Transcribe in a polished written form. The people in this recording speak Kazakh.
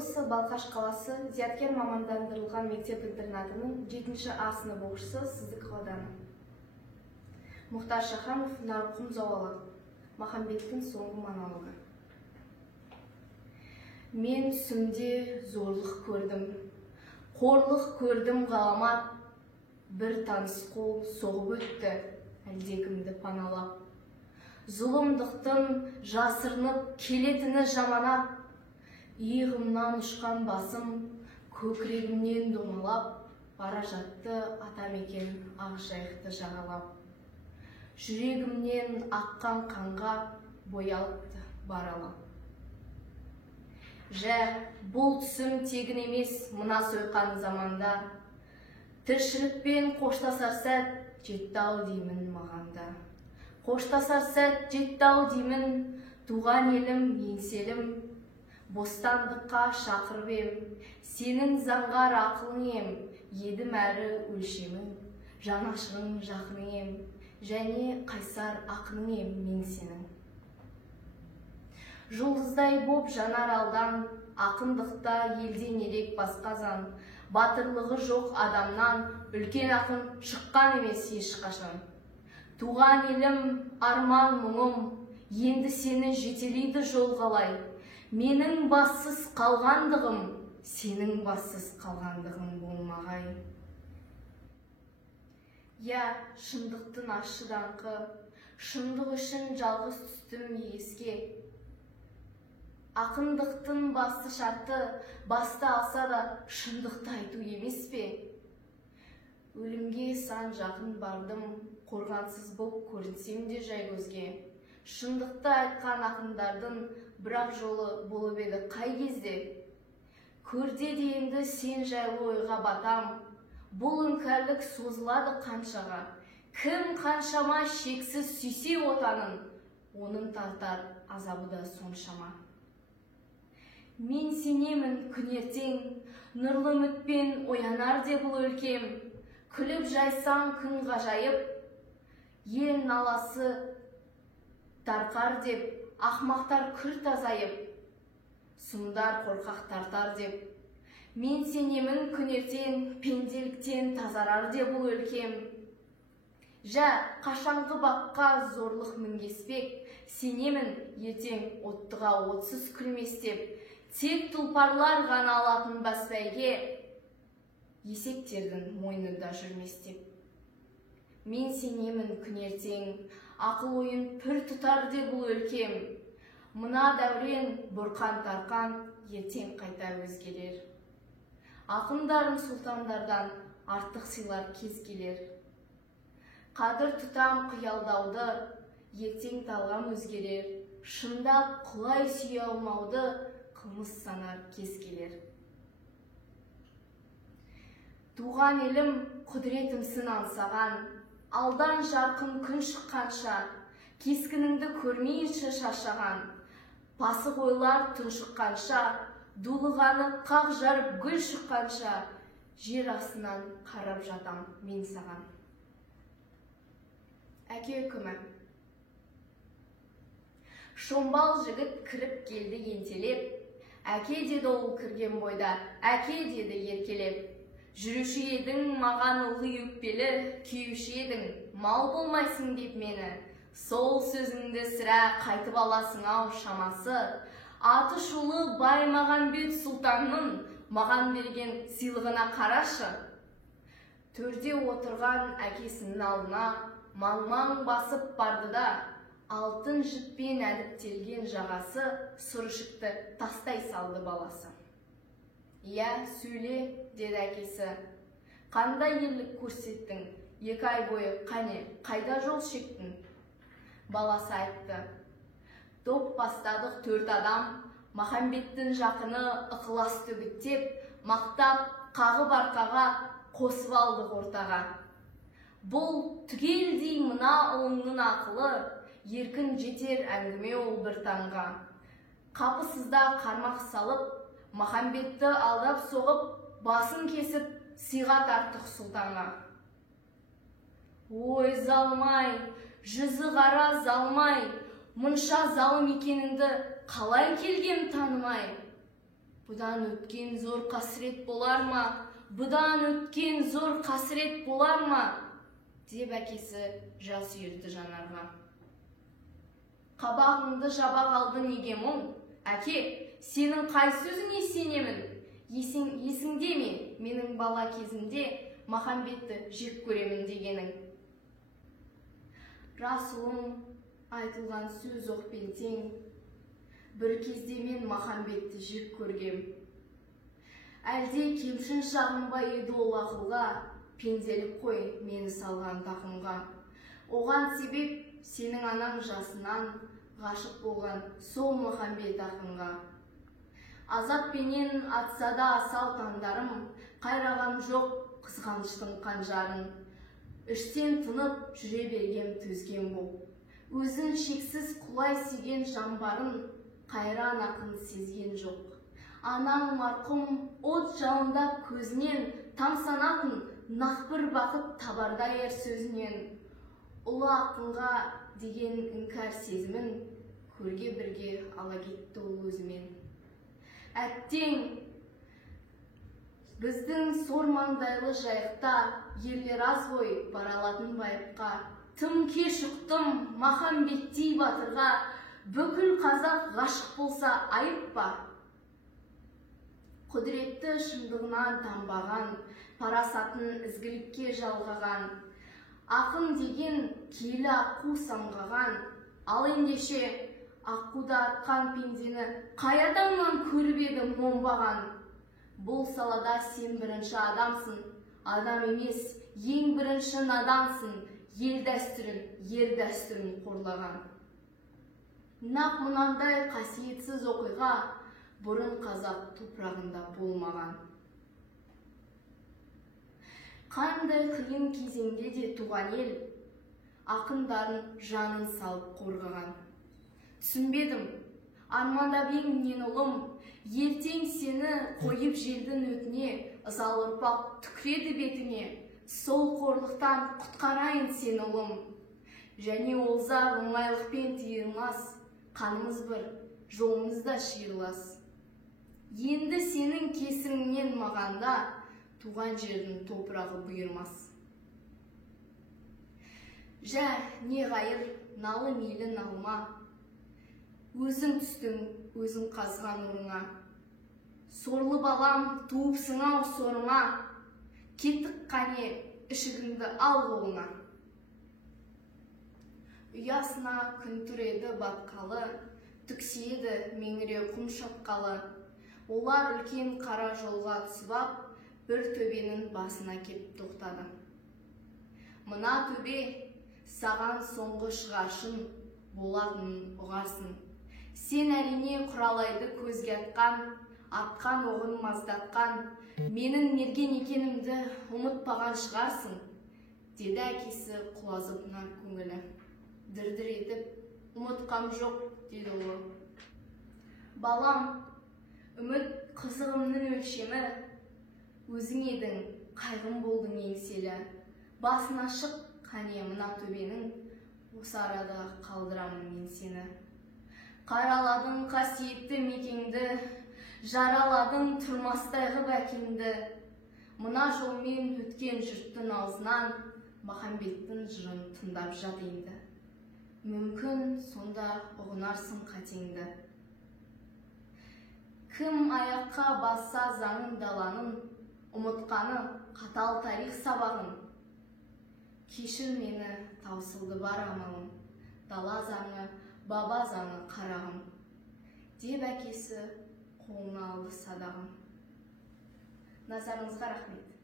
облысы Балқаш қаласы Зияткер мамандандырылған мектеп-интернатының 7-ші А сынып оқушысы Сыздықов ауданы. Мұхтар Шаханов, Нарқұм зауалы. Махамбеттің соңғы монологы. Мен түсімде зорлық көрдім, қорлық көрдім ғаламат. Бір таныс қол соғып өтті, әлдекімді паналап. Зұлымдықтың жасырынып келетіні жаманат. Иығымнан ұшқан басым, көкірегімнен домалап, бара жатты атамекен ақ жайықты жағалап. Жүрегімнен аққан қанға боялыпты баралап. Жә, бұл түсім тегін емес мына сойқан заманда. Тіршілікпен қоштасар сәт жетті-ау деймін мағанда. Қоштасар сәт жетті-ау деймін, туған елім, еңселім. Бостандыққа шақырып ем, сенің заңғар ақылың ем, едім әрі өлшемің, жанашырың жақының ем, және қайсар ақының ем мен сенің. Жұлдыздай боп жанар алдан, ақындықта елден ерек басқазан, батырлығы жоқ адамнан үлкен ақын шыққан емес ешқашан. Туған елім, арман мұңым, енді сені жетелейді жол қалай. Менің бассыз қалғандығым, сенің бассыз қалғандығың болмағай. Я, шындықтың ащы даңқы, шындық үшін жалғыз түстім егеске. Ақындықтың басты шарты, басты алса да шындықты айту емес пе? Өлімге сан жақын бардым, қорғансыз болып көрінсем де жай көзге. Шындықты айтқан ақындардың бірақ жолы болып еді қай кезде? Көрде дейінді сен жайлы ойға батам, бұл іңкәрлік созылады қаншаға. Кім қаншама шексіз сүйсе отанын, оның тартар азабы да соншама. Мен сенемін күн ертең, нұрлы үмітпен оянар де бұл өлкем. Күліп жайсаң күн ғажайып, ел наласы тарқар деп, ақмақтар күрт азайып, сұмдар қорқақ тартар деп. Мен сенемін күн ертең, пенделіктен тазарар деп бұл өлкем. Жә, қашанғы баққа зорлық мінгеспек, сенемін ертең оттыға отсыз күлмес деп. Тек тұлпарлар ғана алатын бас бәйге, есектердің мойнында жүрмес деп. Мен сенемін күн ертең, ақыл ойын пір тұтар деп бұл өлкем. Мына дәурен бұрқан тарқан, ертең қайта өзгелер. Ақындарын сұлтандардан артық сыйлар кез келер. Қадір тұтам қиялдауды, ертең талғам өзгелер. Шындап құлай сүйе алмауды, қылмыс санар кез келер. Туған елім құдіретімсін аңсаған, алдан жарқын күн шыққанша, кескініңді көрмейінше шаршаған. Пасық ойлар тұншыққанша, дулығаны қақ жарып гүл шыққанша, жер астынан қарап жатам мен саған. Әке үкімі. Шомбал жігіт кіріп келді ентелеп, әке деді ол кірген бойда, әке деді еркелеп. Жүруші едің маған ылғи өкпелі, күйуші едің мал болмайсың деп мені. Сол сөзіңді сірә қайтып аласың ау шамасы. Аты шулы Баймағамбет сұлтанның маған берген сыйлығына қарашы. Төрде отырған әкесінің алдына маң-маң басып барды да, алтын жіппен әдіптелген жағасы сұрышықты тастай салды баласы. Я, сөйле, деді әкесі. Қандай ерлік көрсеттің? 2 ай бойы қане, қайда жол шектің? Баласы айтты. Топ бастадық 4 адам, Махамбеттің жақыны ықылас төгіттеп, мақтап, қағып арқаға, қосып алдық ортаға. Бұл түгелдей мына ұлыңның ақылы, еркін жетер әңгіме ол бір таңға. Қапысызда қармақ салып, Махамбетті алдап соғып, басын кесіп, сыйға тарттық сұлтанға. Ой, залмай, жүзі қара залмай, мұнша залым екеніңді қалай келгем танымай. Бұдан өткен зор қасірет болар ма? Бұдан өткен зор қасірет болар ма? Деп әкесі жас үйірді Жанарға. Қабағыңды жаба қалды неге мұң? Әке, сенің қай сөзіне сенемін? Есіңде ме, менің бала кезімде Махамбетті жек көремін дегенің? Рас ұлым, айтылған сөз оқпен тең. Бір кезде мен Махамбетті жек көргем. Әлде кемшін шағым ба еді ол ақылға, пенделік қой мені салған тақымға. Оған себеп сенің анаң жасынан ғашық болған сол Махамбет ақынға. Азаппенен атса да асау таңдарым, қайраған жоқ қызғаныштың қанжарын. Іштен тынып жүре бергем төзген бол. Өзін шексіз құлай сүйген жан-барын қайран ақын сезген жоқ. Анаң марқұм от жалындап көзінен тамсанатын нақ бір бақыт табарда ер сөзінен. Ұлы ақынға деген іңкәр сезімін көрге бірге ала кетті ол өзімен. Әттең, біздің сор маңдайлы жайықта ерлер аз ғой баралатын байыпқа. Тым кеш ұқтым Махамбеттей батырға, бүкіл қазақ ғашық болса айып па? Құдіретті шындығынан танбаған, парасатын ізгілікке жалғаған, ақын деген келі аққу самғаған, ал ендеше аққуда атқан пендені қай адамнан көріп еді момбаған? Бұл салада сен бірінші адамсың, адам емес, ең бірінші надансың, ел дәстүрін, ер дәстүрін қорлаған. Нақ мұнандай қасиетсіз оқиға бұрын қазақ топырағында болмаған. Қандай қиын кезеңде де туған ел, ақындарын жанын салып қорғаған. Түсінбедім, армандап ең ұлым, ертең сені қойып желдің өтіне, ызалы ұрпақ түкіреді бетіне, сол қорлықтан құтқарайын сені ұлым. Және олзар оңайлықпен тиылмас, қанымыз бір, жолымыз да шиырлас. Енді сенің кесіріңнен мағанда, туған жердің топырағы бұйырмас. Жә, не ғайыр, налы мейлі налма, өзің түстің, өзің қазған ұрыңа. Сорлы балам, туыпсың ау сорыңа, кеттік қане, ішігіңді ал қолыңа. Ұясына күн түреді батқалы, түксейді меңіре құм шатқалы. Олар үлкен қара жолға түсіп ап, бір төбенің басына кеп тоқтады. Мына төбе саған соңғы шығаршын болатынын ұғарсың. Сен әрине құралайды көзге атқан оғын маздатқан, менің мерген екенімді ұмытпаған шығарсың, деді әкесі құлазыбына көңілі. Дір-дір етіп, ұмытқам жоқ, деді ұлы. Балам, үміт қызығымның өлшемі, өзің едің, қайғым болдың еңселі. Басына шық, қане мына төбенің, осы арада қалдырамын мен сені. Қараладың қасиетті мекеңді, жараладың тұрмастай ғып әкеңді. Мына жолмен өткен жұрттың аузынан Махамбеттің жырын тыңдап жат енді. Мүмкін сонда ұғынарсың қатеңді. Кім аяққа басса заңын даланың, ұмытқаны қатал тарих сабағын. Кешір мені таусылды бар амалым, дала заңы, баба заңы қарағым. Деп әкесі қолына алды садағын. Назарыңызға рахмет.